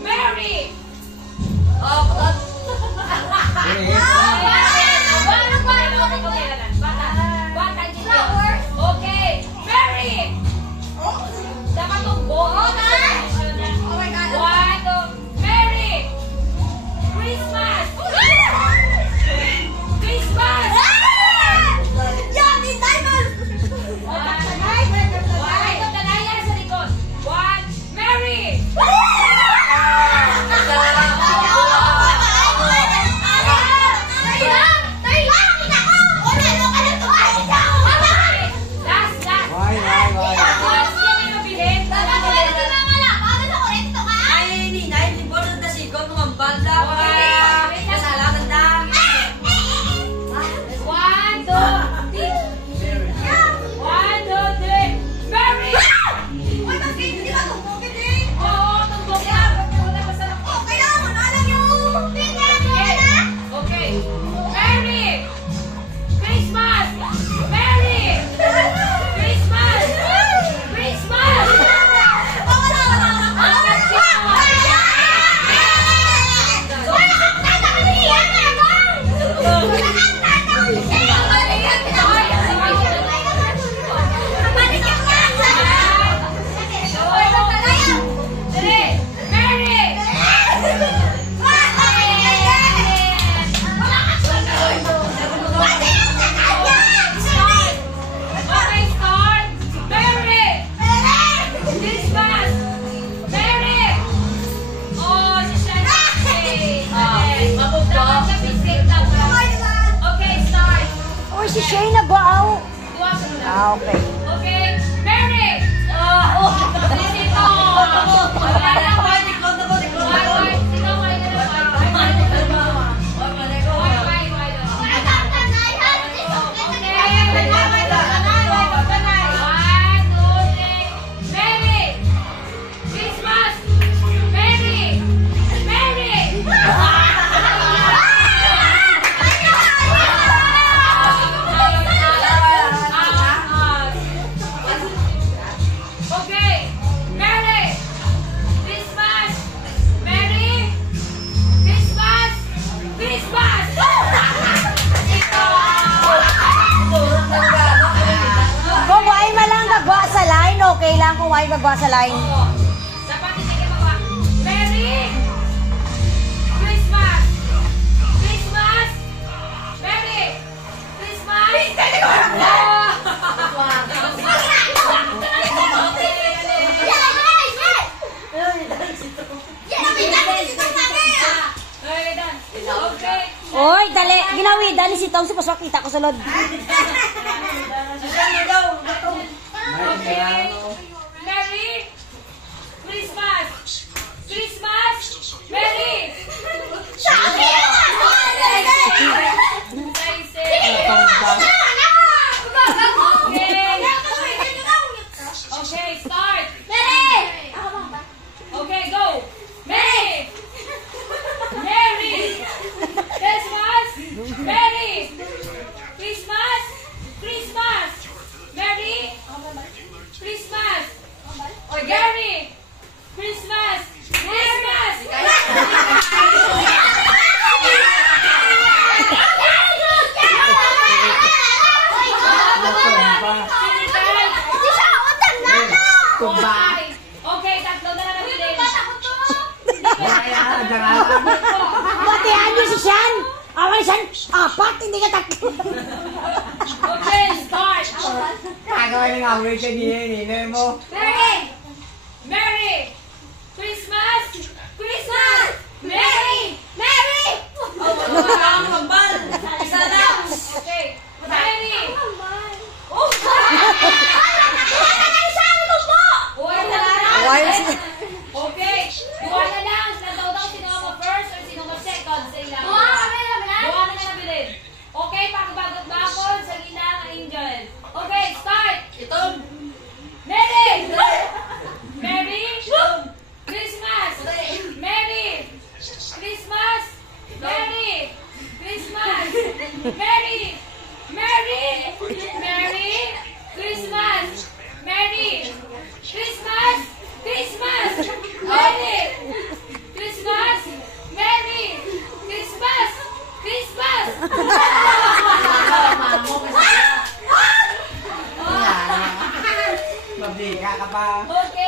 Mary! Oh, putot. Okay, Mary! Dapat itong buo na. Oh my God. One, two, Mary! Christmas! Christmas! Yummy diamond! One, Mary! Last. Last yan yung nabilin. Ay, ninay, liboran na sigaw ng ang banda. Kasalanan na. One, two, three. One, two, three. Mary! Uy, bakit? Hindi ba tumbugin eh? Oo, tumbok yan. Oh, kailangan mo alam yung Okay. Mary! Christmas! Mary! Christmas! Christmas! Okay, start! Mary! Christmas! Mary! Oh, si Shane. Dapat na-visit lang. Okay, start. Uy, si Shane nag-waaw. Duwa sa mula. Okay. Okay, Mary! Sino? Wala na, one. One. Sino? Wala na na, Kung why malang gagwa sa line, okay lang kung why gagwa sa line. Dapat hindi kayo magawa. Merry Christmas! Christmas! Merry Christmas! Okay. Oy, dali. Ginawi, dali si Tom sa pasok. Kita ko sulod. Okay. Merry Christmas! Christmas! Merry! Okay, start! Okay, go! Merry! Merry! Christmas! Merry! Christmas! Christmas! Merry! Christmas! Merry! Christmas! Christmas! Okay, tatlo na lang nabilin. Batihan niyo si Sean. Awal Sean. Apat, hindi ka tatlo. Okay, start! Kagawin ng average niya mo. Merry! Merry! Christmas! Christmas! Merry! Merry! Ang kambal. Isa lang. Okay. Merry! Why? Okay. Buwan na lang. Daw sino mo first or sino mo second sa ilang. Buwan na nabilin. Okay, pagbagot-bagot sa ilang angel. Okay, start! Ito. Merry! Mantika ka pa. Okay.